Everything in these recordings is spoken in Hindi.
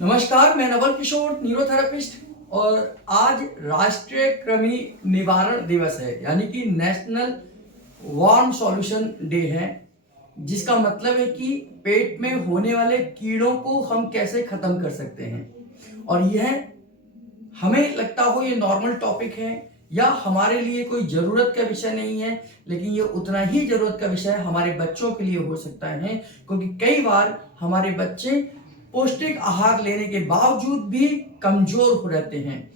नमस्कार, मैं नवल किशोर न्यूरोथेरेपिस्ट और आज राष्ट्रीय कृमि निवारण दिवस है, यानी कि नेशनल वर्म सॉल्यूशन डे है, जिसका मतलब है कि पेट में होने वाले कीड़ों को हम कैसे खत्म कर सकते हैं। और यह हमें लगता हो ये नॉर्मल टॉपिक है या हमारे लिए कोई ज़रूरत का विषय नहीं है, लेकिन ये उतना ही ज़रूरत का विषय हमारे बच्चों के लिए हो सकता है, क्योंकि कई बार हमारे बच्चे पौष्टिक आहार लेने के बावजूद भी कमज़ोर हो रहते हैं,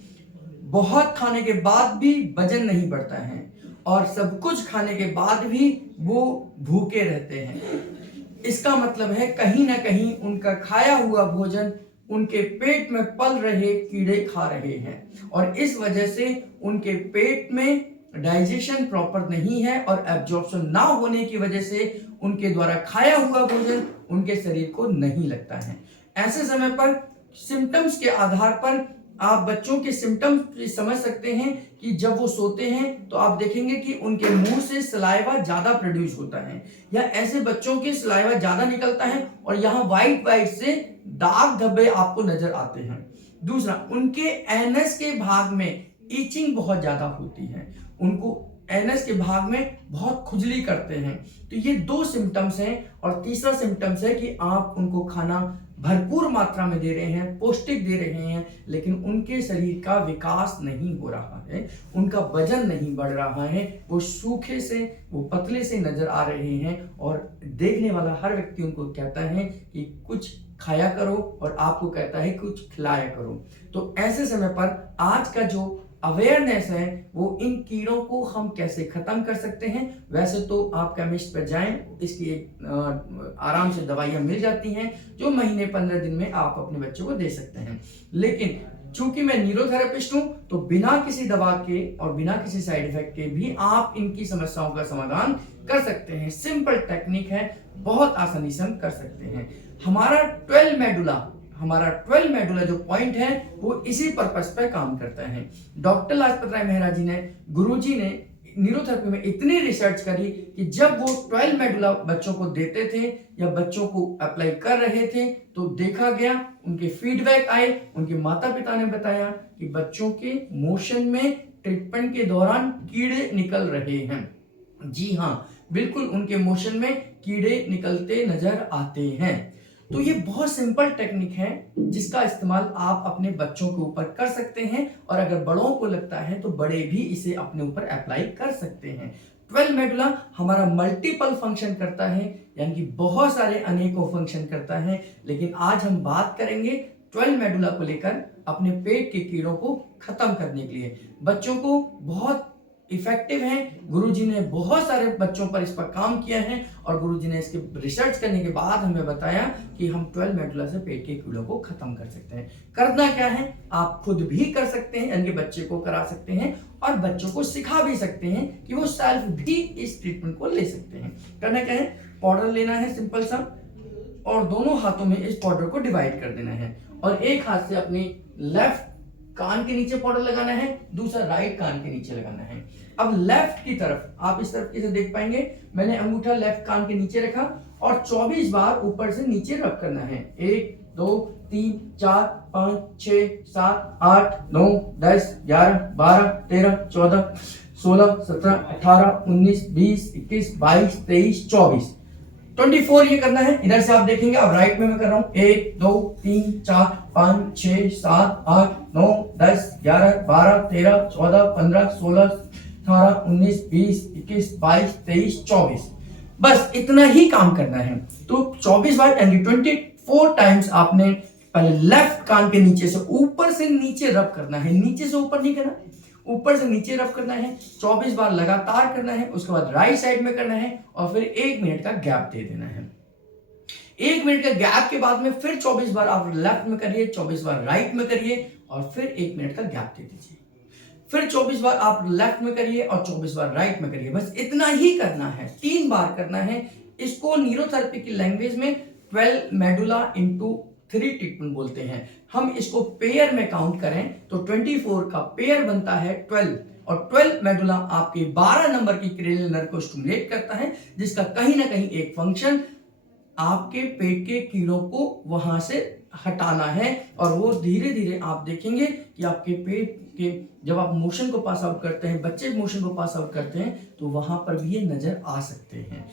बहुत खाने के बाद भी वजन नहीं बढ़ता है और सब कुछ खाने के बाद भी वो भूखे रहते हैं। इसका मतलब है कहीं ना कहीं उनका खाया हुआ भोजन उनके पेट में पल रहे कीड़े खा रहे हैं और इस वजह से उनके पेट में डाइजेशन प्रॉपर नहीं है और एब्जॉर्प्शन ना होने की वजह से उनके द्वारा खाया हुआ भोजन उनके शरीर को नहीं लगता है। ऐसे समय पर सिम्टम्स के आधार पर आप बच्चों के सिम्टम्स समझ सकते हैं कि जब वो सोते हैं तो आप देखेंगे कि उनके मुंह से सलाइवा ज्यादा प्रोड्यूस होता है या ऐसे बच्चों के सलाइवा ज्यादा निकलता है और यहाँ वाइट वाइट से दाग धब्बे आपको नजर आते हैं। दूसरा, उनके एनस के भाग में ईचिंग बहुत ज्यादा होती है, उनको एनस के भाग में बहुत खुजली करते हैं। तो ये दो सिम्टम्स हैं। और तीसरा सिम्टम्स है कि आप उनको खाना भरपूर मात्रा में दे रहे हैं, पौष्टिक दे रहे हैं, लेकिन उनके शरीर का विकास नहीं हो रहा है, उनका वजन नहीं बढ़ रहा है, वो सूखे से वो पतले से नजर आ रहे हैं और देखने वाला हर व्यक्ति उनको कहता है कि कुछ खाया करो और आपको कहता है कुछ खिलाया करो। तो ऐसे समय पर आज का जो अवेयरनेस है वो इन कीड़ों को हम कैसे खत्म कर सकते हैं। वैसे तो आप केमिस्ट पर जाएं, इसकी एक आराम से दवाइयां मिल जाती हैं जो महीने 15 दिन में आप अपने बच्चों को दे सकते हैं। लेकिन चूंकि मैं न्यूरोथेरेपिस्ट हूं तो बिना किसी दवा के और बिना किसी साइड इफेक्ट के भी आप इनकी समस्याओं का समाधान कर सकते हैं। सिंपल टेक्निक है, बहुत आसानी से हम कर सकते हैं। हमारा 12 मेडुला जो पॉइंट है वो इसी पर्पस पे काम करता है। डॉक्टर लाजपत राय मेहरा जी ने, गुरुजी ने न्यूरोथेरेपी में इतनी रिसर्च करी कि जब वो 12 मेडुला बच्चों को देते थे या बच्चों को अप्लाई कर रहे थे तो देखा गया, उनके फीडबैक आए, उनके माता पिता ने बताया कि बच्चों के मोशन में ट्रीटमेंट के दौरान कीड़े निकल रहे हैं। जी हाँ, बिल्कुल उनके मोशन में कीड़े निकलते नजर आते हैं। तो ये बहुत सिंपल टेक्निक है जिसका इस्तेमाल आप अपने बच्चों के ऊपर कर सकते हैं और अगर बड़ों को लगता है तो बड़े भी इसे अपने ऊपर अप्लाई कर सकते हैं। 12 मेडुला हमारा मल्टीपल फंक्शन करता है, यानी कि बहुत सारे अनेकों फंक्शन करता है, लेकिन आज हम बात करेंगे 12 मेडुला को लेकर अपने पेट के कीड़ों को खत्म करने के लिए। बच्चों को बहुत इफेक्टिव है, गुरुजी ने बहुत सारे बच्चों पर इस पर काम किया है और गुरुजी ने इसके रिसर्च करने के बाद हमें बताया कि हम 12 मेडुला से पेट के कीड़ों को खत्म कर सकते हैं। करना क्या है, आप खुद भी कर सकते हैं, यानी कि बच्चे को करा सकते हैं और बच्चों को सिखा भी सकते हैं कि वो सेल्फ भी इस ट्रीटमेंट को ले सकते हैं। करना क्या है, पाउडर लेना है सिंपल सा और दोनों हाथों में इस पाउडर को डिवाइड कर देना है और एक हाथ से अपनी लेफ्ट कान के नीचे पाउडर लगाना है, दूसरा राइट कान के नीचे लगाना है। अब लेफ्ट की तरफ आप इस तरफ कैसे देख पाएंगे, मैंने अंगूठा लेफ्ट कान के नीचे रखा और 24 बार ऊपर से नीचे रब करना है। 1 2 3 4 5 6 7 8 9 10 11 12 13 14 16 17 18 19 20 21 22 23 24 24 ये करना है। इधर से आप देखेंगे, अब राइट में मैं कर रहा हूं 1 2 3 4 5 6 7 8 9 10 11 12 13 14 15 16 18 19 20 21 22 23 24 बस इतना ही काम करना है। तो 24 बार यानी 24 टाइम्स आपने पहले लेफ्ट कान के नीचे से ऊपर से नीचे रब करना है, नीचे से ऊपर नहीं करना, ऊपर से नीचे रब करना है। 24 बार लगातार करना है, उसके बाद राइट साइड में करना है और फिर 1 मिनट का गैप दे देना है। 1 मिनट का गैप के बाद में फिर 24 बार आप लेफ्ट में करिए, 24 बार राइट में करिए और फिर 1 मिनट का गैप दे दीजिए। फिर 24 बार आप लेफ्ट में करिए और 24 बार राइट में करिए। बस इतना ही करना है, 3 बार करना है। इसको न्यूरोथेरेपी की लैंग्वेज में 12 मेडुला इंटू 3 ट्रीटमेंट बोलते हैं। हम इसको पेयर में काउंट करें तो 24 का पेयर बनता है 12 और 12 मेडुला आपके 12 नंबर की क्रेनियल नर्व को स्टिमुलेट करता है, जिसका कहीं ना कहीं एक फंक्शन आपके पेट के कीड़ों को वहां से हटाना है और वो धीरे धीरे आप देखेंगे कि आपके पेट के जब आप मोशन को पास आउट करते हैं, बच्चे मोशन को पास आउट करते हैं, तो वहां पर भी ये नजर आ सकते हैं।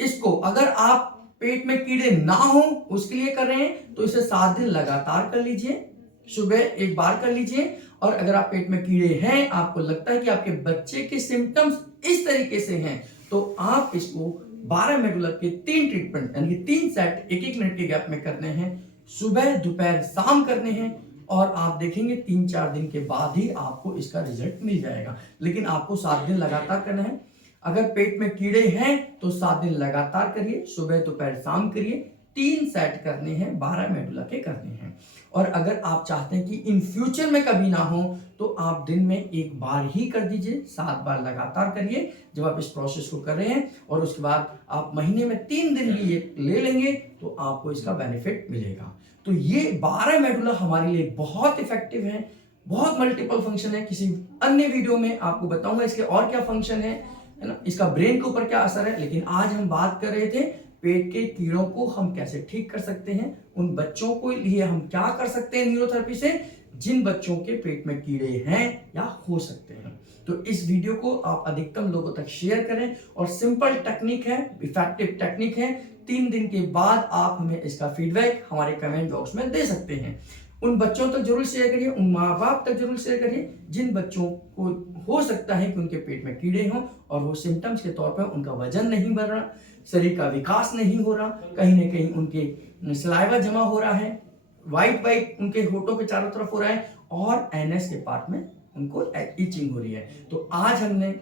इसको अगर आप पेट में कीड़े ना हो उसके लिए कर रहे हैं तो इसे 7 दिन लगातार कर लीजिए, सुबह एक बार कर लीजिए। और अगर आप पेट में कीड़े हैं, आपको लगता है कि आपके बच्चे के सिम्टम्स इस तरीके से हैं, तो आप इसको 12 मेडुला के 3 ट्रीटमेंट यानी 3 सेट 1-1 मिनट के गैप में करने हैं, सुबह दोपहर शाम करने हैं, और आप देखेंगे 3-4 दिन के बाद ही आपको इसका रिजल्ट मिल जाएगा। लेकिन आपको 7 दिन लगातार करना है। अगर पेट में कीड़े हैं तो 7 दिन लगातार करिए, सुबह दोपहर शाम करिए, 3 सेट करने हैं, 12 मेडुला के करने हैं। और अगर आप चाहते हैं कि इन फ्यूचर में कभी ना हो तो आप दिन में एक बार ही कर दीजिए, 7 बार लगातार करिए जब आप इस प्रोसेस को कर रहे हैं। और उसके बाद आप महीने में 3 दिन भी ये ले लेंगे तो आपको इसका बेनिफिट मिलेगा। तो ये 12 मेडुला हमारे लिए बहुत इफेक्टिव है, बहुत मल्टीपल फंक्शन है। किसी अन्य वीडियो में आपको बताऊंगा इसके और क्या फंक्शन है ना, इसका ब्रेन के ऊपर क्या असर है। लेकिन आज हम बात कर रहे थे पेट के कीड़ों को हम कैसे ठीक कर सकते हैं, उन बच्चों को लिए हम क्या कर सकते हैं न्यूरोथेरेपी से जिन बच्चों के पेट में कीड़े हैं या हो सकते हैं। तो इस वीडियो को आप अधिकतम लोगों तक शेयर करें। और सिंपल टेक्निक है, इफेक्टिव टेक्निक है। 3 दिन के बाद आप हमें इसका फीडबैक हमारे कमेंट बॉक्स में दे सकते हैं। उन बच्चों तक जरूर शेयर करिए, उन माँ बाप तक जरूर शेयर करिए जिन बच्चों को हो सकता है कि उनके पेट में कीड़े हों और वो सिम्टम्स के तौर पर उनका वजन नहीं बढ़ रहा, शरीर का विकास नहीं हो रहा, कहीं ना कहीं उनके सलाइवा जमा हो रहा है, वाइट उनके होठों के चारों तरफ हो रहा है, और एनएस के पार्ट में उनको इचिंग हो रही है। तो आज हमने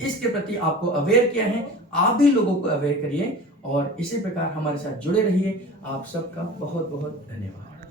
इसके प्रति आपको अवेयर किया है, आप भी लोगों को अवेयर करिए और इसी प्रकार हमारे साथ जुड़े रहिए। आप सबका बहुत बहुत धन्यवाद।